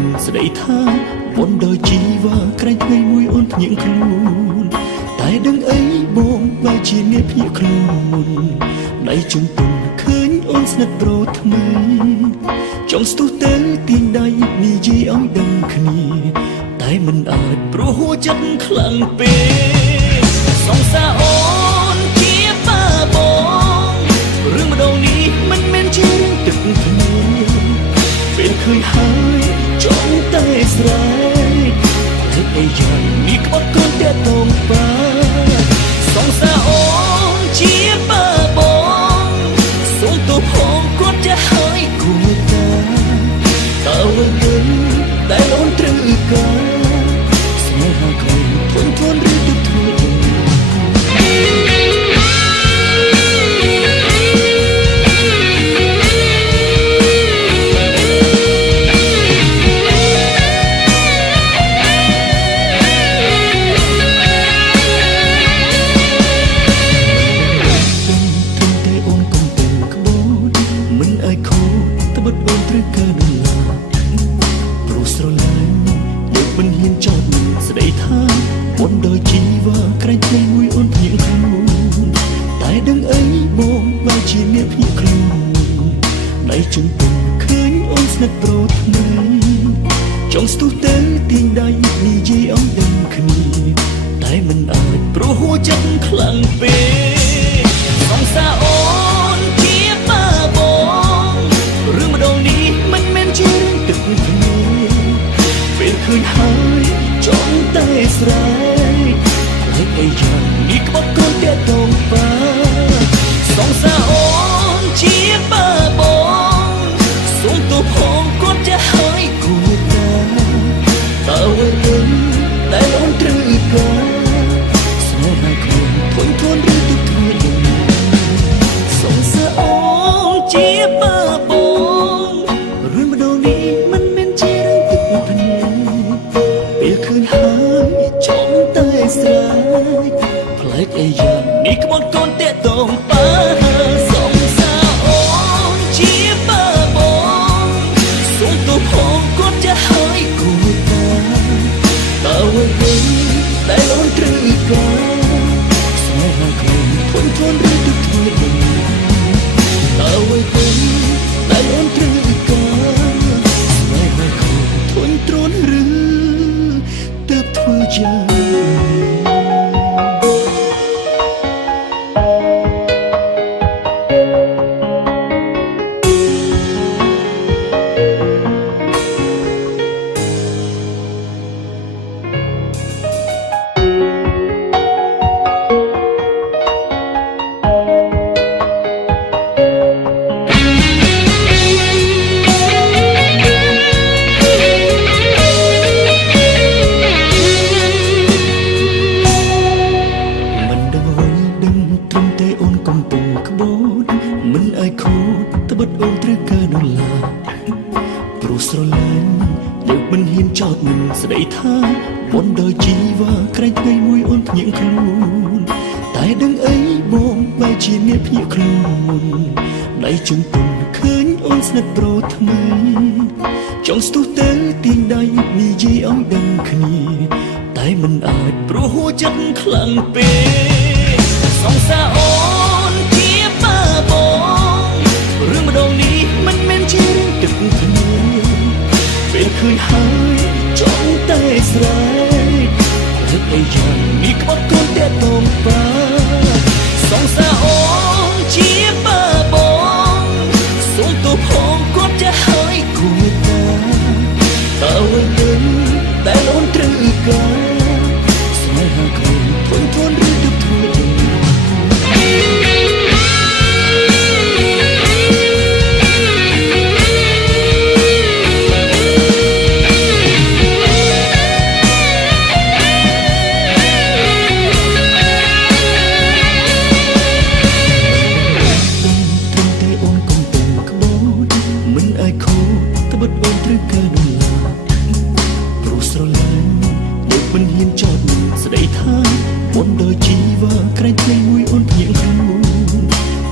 នឹងស្ដីថាមុនដោយជីវ៉ាក្រែងថ្ងៃមួយអូនភ្ញាក់ខ្លួនតែដឹងអីបងបែរជាអ្នកភ្ញាក់ខ្លួនដៃជុំពុនឃើញអូនស្និទ្ធប្រថ្មីចង់ស្ទុះទៅទាញដៃនិយាយឲ្យដឹងគ្នាតែមិនអាចព្រោះហួចិត្តខ្លាំងពេកសង្សារអូនជាបាបងរឿងម្ដងនេះមិនមែនជារឿងទឹកភ្នែកពេលឃើញហើយចង់តែស្រែកតែអីយ៉ាងនេះក្បត់កូនតែតងបាសង្សារអូនជាបាបងសូមទោសផងគាត់จะហើយគួរតាតើវិញតែអូនត្រូវការស្នេហាខ្លួនធន់ធន់ឬទឹកធ្វើយ៉ាងស្ដីថាមុនដោយជីវ៉ាក្រែងថ្ងៃមួយអូនភ្ញាក់ខ្លួនតែដឹងអីបងបែរជាអ្នកភ្ញាក់ខ្លួនដៃជុំពុនឃើញអូនស្និទ្ធប្រថ្មីចង់ស្ទុះទៅទាញដៃនិយាយឲ្យដឹងគ្នាតែមិនអាចព្រោះហួចិត្តខ្លាំងពេកសង្សារអូនជាបាបងរឿងម្ដងនេះមិនមែនជារឿងទឹកភ្នែកពេលឃើញហើយចង់តែស្រែកតែអីយ៉ាងនេះក្បត់កូនតែតងបាសង្សារអូនជាបាបងសូមទោសផងគាត់จะហើយគួរតាតើវិញតែអូនត្រូវការស្នេហាខ្លួនធន់ធន់ឬទុកធ្វើយ៉ាងសង្សារអូនជាបាបងរឿងម្ដងនេះមិនមែនជារឿងទឹកភ្នែកពេលឃើញហើយចង់តែស្រែកផ្លែកអីយ៉ាងនេះក្បត់កូនតែតងបាសង្សារអូនជាបាបងសូមទោសផងគាត់จะហើយគួរតាតើវិញតែអូនត្រូវការស្នេហាខ្លួនធន់ធន់ឬទឹកធ្វើយ៉ាងតើវិញតែអូនត្រូវការស្នេហាខ្លួនធន់ទ្រាំឬទើបធ្វើយ៉ាងមិនអាចខូចត្បិតអូនត្រូវការដុល្លារព្រោះស្រឡាញ់លើកមិនហ៊ានចោទមិនស្ដីថាមុនដោយជីវ៉ាក្រែងថ្ងៃមួយអូនភ្ញាក់ខ្លួនតែដឹងអីបងបែរជាអ្នកភ្ញាក់ខ្លួនដៃជុំពុនឃើញអូនស្និទ្ធប្រថ្មីចង់ស្ទុះទៅទាញដៃនិយាយឲ្យដឹងគ្នាតែមិនអាចព្រោះហួចិត្តខ្លាំងពេកសង្សារអូនរឿងម្ដងនេះមិនមែនជារឿងទឹកភ្នែកពេលឃើញហើយចង់តែស្រែកតែអីយ៉ាងនេះក្បត់កូនតែតងបាសង្សារអូនជាបាបងសូមទោសផងគាត់จะហើយគួរតាតើវិញតែអូនត្រូវការស្នេហាខ្លួនធន់ធន់ឬទឹកធ្វើយ៉ាងមិនហ៊ានចោទមិនស្ដីថាមុនដោយជីវ៉ាក្រែងថ្ងៃមួយអូនភ្ញាក់ខ្លួន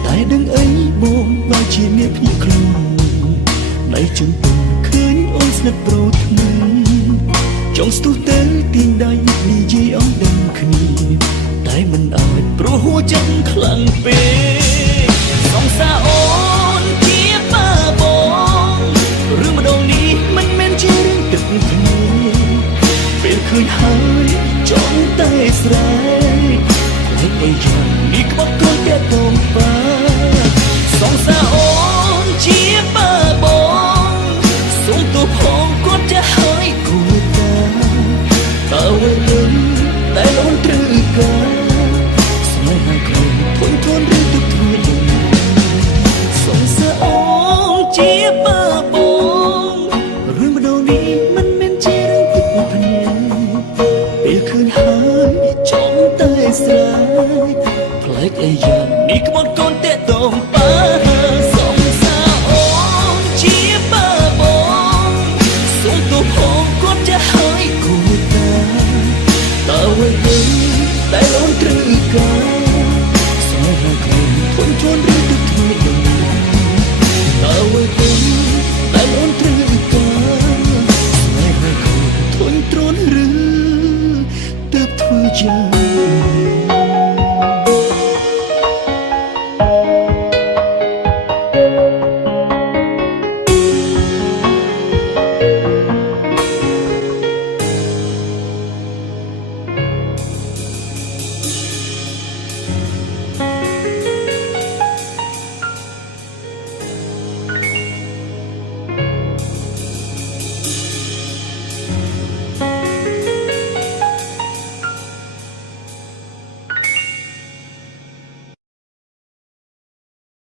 តែដឹងអីបងបែរជាអ្នកភ្ញាក់ខ្លួនដៃជុំពុនឃើញអូនស្និទ្ធប្រថ្មី ងស្ទុះទៅទាញដៃនិយាយអស់ដឹងគ្នាតែមិនអាចព្រោះហួចិត្តខ្លាំងពេកសង្សារអូនជាបាបងរឿងម្ដងនេះមិនមែនជារឿងទឹកភ្នែកពេលឃើញហើយចង់តែស្រែកតែអីយ៉ាងនេះក្បត់ខ្លួនតែតងបាសង្សារអូនជាបាបងសូមទោសផងគាត់จะហើយគួរតាតើអ្វីតែអូនត្រូវការស្នេហាខ្លួនធន់ឬទឹកធ្វើយ៉ាងសង្សារអូនជាបាបងរឿងម្ដងនេះមិនមែនជារឿងទឹកភ្នែកពេលឃើញហើយចង់តែស្រែកប្លែកអីយ៉ាងនេះក្បត់កូនតែតងបាសង្សារអូនជាបាបងសូមទោសផងគាត់จะហើយគួរតាតើអ្វីតែអូនត្រូវការស្នេហាខ្លួនធន់ជន់ឬទឹកធ្វើយ៉ាងណាតើអ្វីតែអូនត្រូវការស្នេហាខ្លួនធន់ទ្រាំឬទើបធ្វើយ៉ាង